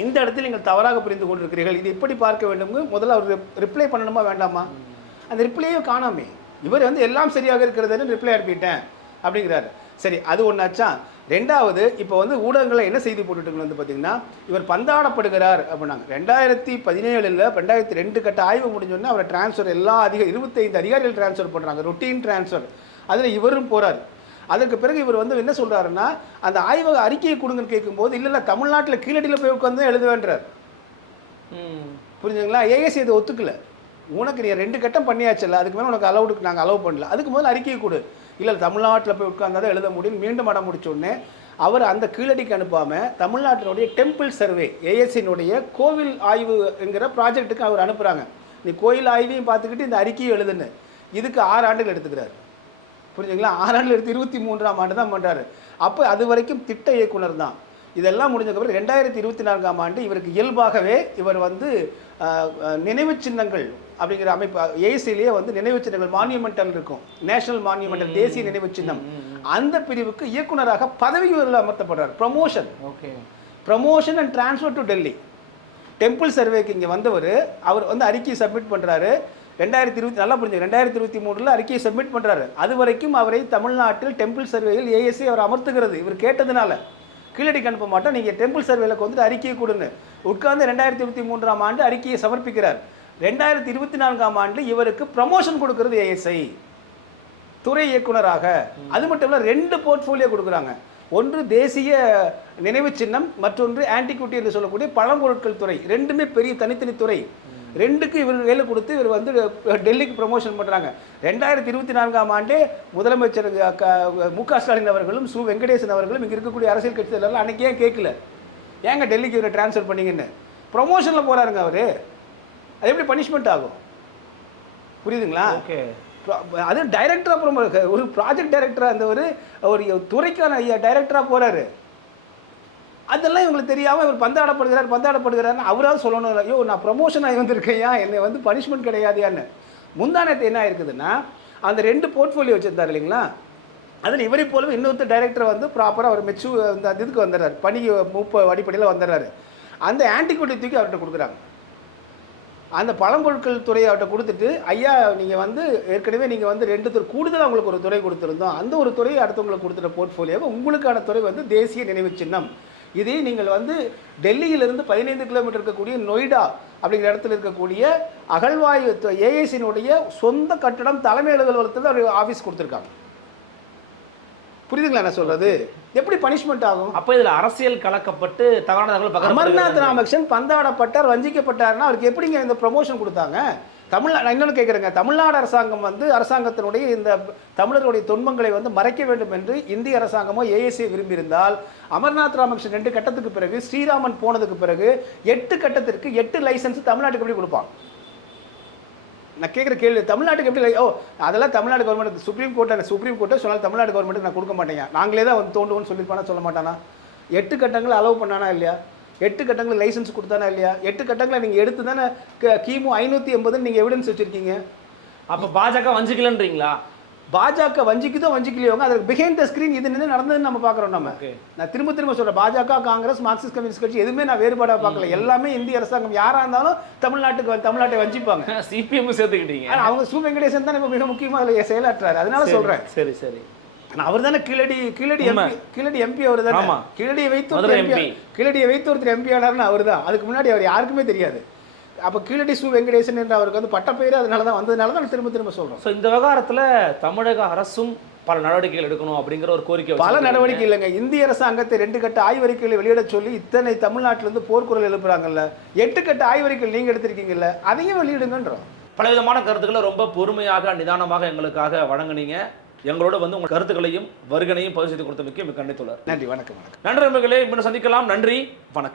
இந்த இடத்தில் நீங்கள் தவறாக புரிந்து கொண்டிருக்கிறீர்கள். இது எப்படி பார்க்க வேண்டும்னு முதல்ல அவர் ரிப்ளை பண்ணணுமா வேண்டாமா? அந்த ரிப்ளையே காணாமே. இவர் வந்து எல்லாம் சரியாக இருக்கிறதுன்னு ரிப்ளை அனுப்பிட்டேன் அப்படிங்கிறாரு. சரி அது ஒன்றாச்சா ரெண்டாவது இப்போ வந்து ஊடகங்களில் என்ன செய்தி போட்டுட்டு வந்து பார்த்தீங்கன்னா இவர் பந்தாடப்படுகிறார் அப்படின்னாங்க. ரெண்டாயிரத்தி பதினேழில் ரெண்டாயிரத்தி ரெண்டு கட்ட ஆய்வு முடிஞ்சோடனே அவரை டிரான்ஸ்ஃபர் எல்லா அதிக இருபத்தைந்து அதிகாரிகள் டிரான்ஸ்ஃபர் பண்ணுறாங்க ரொட்டீன் டிரான்ஸ்ஃபர் அதில் இவரும் போகிறார் அதற்கு பிறகு இவர் வந்து என்ன சொல்றாருன்னா அந்த ஆய்வக அறிக்கையை கொடுங்கன்னு கேட்கும்போது இல்லை இல்லை தமிழ்நாட்டில் கீழடியில் போய் உட்காந்து எழுதுவேன்றார். புரிஞ்சுங்களா ஏஎஸ்சி இதை ஒத்துக்கல. உனக்கு நீ ரெண்டு கட்டம் பண்ணியாச்சுல்ல அதுக்கு மேலே உனக்கு அலௌடுக்கு நாங்கள் அலோவ் பண்ணல. அதுக்கு முதல்ல அறிக்கையை கொடு. இல்லை தமிழ்நாட்டில் போய் உட்கார்ந்தா தான் எழுத முடியும். மீண்டும் அடம் முடிச்சோடனே அவர் அந்த கீழடிக்கு அனுப்பாமல் தமிழ்நாட்டினுடைய டெம்பிள் சர்வே ஏஎஸ்சினுடைய கோவில் ஆய்வுங்கிற ப்ராஜெக்ட்டுக்கு அவர் அனுப்புகிறாங்க நீ கோயில் ஆய்வையும் பார்த்துக்கிட்டு இந்த அறிக்கையும் எழுதுன்னு. இதுக்கு ஆறு ஆண்டுகள் எடுத்துக்கிறார். புரிஞ்சுங்களா? ஆறாண்டில் எடுத்து இருபத்தி மூன்றாம் ஆண்டு தான் பண்ணுறாரு அப்போ அது வரைக்கும் திட்ட இயக்குனர் தான். இதெல்லாம் முடிஞ்சதுக்கப்புறம் ரெண்டாயிரத்தி இருபத்தி நான்காம் ஆண்டு இவருக்கு இயல்பாகவே இவர் வந்து நினைவு சின்னங்கள் அப்படிங்கிற அமைப்பு ஏசிலேயே வந்து நினைவு சின்னங்கள் மானியமெண்டல் இருக்கும். நேஷனல் மானியமெண்டல் தேசிய நினைவு சின்னம். அந்த பிரிவுக்கு இயக்குனராக பதவி உயர்வில் அமர்த்தப்படுறார். Promotion okay. Promotion and transfer to Delhi temple சர்வேக்கு இங்கே வந்தவர் அவர் வந்து அறிக்கையை சப்மிட் பண்ணுறாரு ரெண்டாயிரத்தி இருபத்தி நல்லா புரிஞ்சு ரெண்டாயிரத்தி இருபத்தி மூணில் அறிக்கையை சப்மிட் பண்ணுறாரு அது வரைக்கும் அவரை தமிழ்நாட்டில் டெம்பிள் சர்வேயில் ஏஎஸ்சி அவர் அமர்த்துகிறது. இவர் கேட்டதுனால. கீழடிக்கு அனுப்ப மாட்டோம். நீங்கள் டெம்பிள் சர்வேல வந்துட்டு அறிக்கையை கொடுங்க உட்கார்ந்து ரெண்டாயிரத்தி இருபத்தி மூன்றாம் ஆண்டு அறிக்கையை சமர்ப்பிக்கிறார். ரெண்டாயிரத்தி இருபத்தி நான்காம் ஆண்டு இவருக்கு ப்ரமோஷன் கொடுக்கிறது ஏஎஸ்ஐ துறை இயக்குனராக. அது மட்டும் இல்ல ரெண்டு போர்ட்ஃபோலியோ கொடுக்குறாங்க. ஒன்று தேசிய நினைவு சின்னம் மற்றொன்று ஆன்டிகுட்டி என்று சொல்லக்கூடிய பழம்பொருட்கள் துறை. ரெண்டுமே பெரிய தனித்தனி துறை. ரெண்டுக்கு இவர் வேலை கொடுத்து இவர் வந்து டெல்லிக்கு ப்ரமோஷன் பண்ணுறாங்க ரெண்டாயிரத்தி இருபத்தி நான்காம் ஆண்டே முதலமைச்சர் மு க ஸ்டாலின் அவர்களும் சு வெங்கடேசன் அவர்களும் இங்கே இருக்கக்கூடிய அரசியல் கட்சிகள் அன்னைக்கு ஏன் கேட்கல? ஏங்க டெல்லிக்கு இவரை ட்ரான்ஸ்ஃபர் பண்ணீங்கன்னு? ப்ரொமோஷனில் போகிறாருங்க அவர். அது எப்படி பனிஷ்மெண்ட் ஆகும்? புரியுதுங்களா? ஓகே அது டைரக்டராக அப்புறம் ஒரு ப்ராஜெக்ட் டைரக்டராக அந்த ஒரு துறைக்கான ஐயா டைரக்டராக போகிறாரு அதெல்லாம் இவங்களுக்கு தெரியாமல் இவர் பந்தாடப்படுகிறார் பந்தாடப்படுகிறார்னு அவராவது சொல்லணும் ஐயோ நான் ப்ரமோஷன் ஆகி வந்திருக்கையா என்னை வந்து பனிஷ்மெண்ட் கிடையாதுயான்னு முந்தானத்து என்ன ஆயிருக்குதுன்னா அந்த ரெண்டு போர்ட்ஃபோலியோ வச்சிருந்தார் இல்லைங்களா? அதில் இவரை போலவே இன்னொருத்தர் டைரக்டர் வந்து ப்ராப்பராக அவர் மெச்சு அந்த இதுக்கு வந்துடுறாரு. பணி மூப்ப அடிப்படையில் வந்துடுறாரு. அந்த ஆன்டிகுட்டி தூக்கி அவர்கிட்ட கொடுக்குறாங்க. அந்த பழம்பொருட்கள் துறையை அவர்கிட்ட கொடுத்துட்டு ஐயா நீங்கள் வந்து ஏற்கனவே நீங்கள் வந்து ரெண்டு துறை கூடுதலாக உங்களுக்கு ஒரு துறை கொடுத்துருந்தோம். அந்த ஒரு துறையை அடுத்தவங்களுக்கு கொடுத்துட்ட போர்ட்ஃபோலியோவை உங்களுக்கான துறை வந்து தேசிய நினைவு சின்னம். இதை நீங்கள் வந்து டெல்லியிலிருந்து பதினைந்து கிலோமீட்டர் இருக்கக்கூடிய நொய்டா அப்படிங்கிற இடத்துல இருக்கக்கூடிய அகழ்வாயு ஏஐசினுடைய சொந்த கட்டடம் தலைமை அலுவலகத்தில் அவர் ஆஃபீஸ் கொடுத்துருக்காங்க. புரியுதுங்களா நான் சொல்றது? எப்படி பனிஷ்மெண்ட் ஆகும்? அப்ப இதுல அரசியல் கலக்கப்பட்டு தவறான தகவல் அமர்நாத். ராமகிருஷ்ணன் பந்தாடப்பட்டார் வஞ்சிக்கப்பட்டார்னா அவருக்கு எப்படிங்க இந்த ப்ரமோஷன் கொடுத்தாங்க? தமிழ் நான் இன்னொன்று கேட்குறேங்க. தமிழ்நாடு அரசாங்கம் வந்து அரசாங்கத்தினுடைய இந்த தமிழர்களுடைய துன்பங்களை வந்து மறைக்க வேண்டும் என்று இந்திய அரசாங்கமோ ஏஎஸ்சி விரும்பியிருந்தால் அமர்நாத் ராமகிருஷ்ணன் ரெண்டு கட்டத்துக்கு பிறகு ஸ்ரீராமன் போனதுக்கு பிறகு எட்டு கட்டத்திற்கு எட்டு லைசன்ஸ் தமிழ்நாட்டுக்கு எப்படி கொடுப்பான்? நான் கேட்குற கேள்வி தமிழ்நாட்டுக்கு எப்படி ஓ அதெல்லாம் தமிழ்நாடு கவர்மெண்ட் சுப்ரீம் கோர்ட்டை சுப்ரீம் கோர்ட்டை சொன்னால் தமிழ்நாடு கவர்மெண்ட்டுக்கு நான் கொடுக்க மாட்டேங்க. நாங்களே தான் வந்து தோண்டுவோம்னு சொல்லியிருப்பானா சொல்ல மாட்டானா? எட்டு கட்டங்களை அலோவ் பண்ணானா இல்லையா? எட்டு கட்டங்களில் லைசன்ஸ் கொடுத்தானா இல்லையா? எட்டு கட்டங்களை நீங்கள் எடுத்து தானே க- கிமு ஐநூற்றி எண்பதுன்னு நீங்கள் எவிடன்ஸ் வச்சுருக்கீங்க. அப்போ பாஜக வஞ்சிக்கலன்றீங்களா? பாஜக வஞ்சிக்குதோ வஞ்சிக்கலையோங்க. அதுக்கு பிஹைண்ட் த ஸ்க்ரீன் இது என்ன நடந்ததுன்னு நம்ம பார்க்குறோம் நம்ம. நான் திரும்ப திரும்ப சொல்கிறேன் பாஜக காங்கிரஸ் மார்க்சிஸ்ட் கம்யூனிஸ்ட் கட்சி எதுவுமே நான் வேறுபாடாக பார்க்கல. எல்லாமே இந்திய அரசாங்கம். யாராக இருந்தாலும் தமிழ்நாட்டுக்கு தமிழ்நாட்டை வஞ்சிப்பாங்க. சிபிஎம் சேர்த்துக்கிட்டீங்க. அவங்க சு வெங்கடேசன் தான் இப்ப மிக முக்கியமா அதுல செயலாற்றுறாரு அதனால சரி, சொல்றேன். சரி சரி. அவர் தானே Keezhadi Keezhadi. M P Keezhadi M P அவர் தானே. கீழடியை வைத்து கீழடியை வைத்து ஒருத்தர் எம்பி ஆனார்னு அவர் தான் அதுக்கு முன்னாடி அவர் யாருக்குமே தெரியாது. அப்ப கீழடி சு வெங்கடேசன் என்ற அவருக்கு வந்து பட்டப்பெயர் அதனால தான் வந்ததுனால தான் திரும்ப திரும்ப சொல்றோம். ஸோ இந்த விவகாரத்துல தமிழக அரசும் பல நடவடிக்கைகள் எடுக்கணும் அப்படிங்கிற ஒரு கோரிக்கை பல. நடவடிக்கை இல்லைங்க. இந்திய அரசாங்கத்தை ரெண்டு கட்ட ஆய்வறிக்கைகளை வெளியிட சொல்லி இத்தனை தமிழ்நாட்டுல இருந்து போர்க்குரல் எழுப்புறாங்கல்ல. எட்டு கட்ட ஆய்வறிக்கை நீங்க எடுத்திருக்கீங்கல்ல அதையும் வெளியிடுங்கன்றோம். பலவிதமான கருத்துக்களை ரொம்ப பொறுமையாக நிதானமாக எங்களுக்காக வழங்குனீங்க. எங்களோட வந்து உங்கள் கருத்துக்களையும் வருகனையும் பதிவு செய்து கொடுத்தமைக்கு மிக்க நன்றி தோழர். நன்றி வணக்கம் வணக்கம். நன்றி நண்பர்களே இன்னும் சந்திக்கலாம். நன்றி வணக்கம்.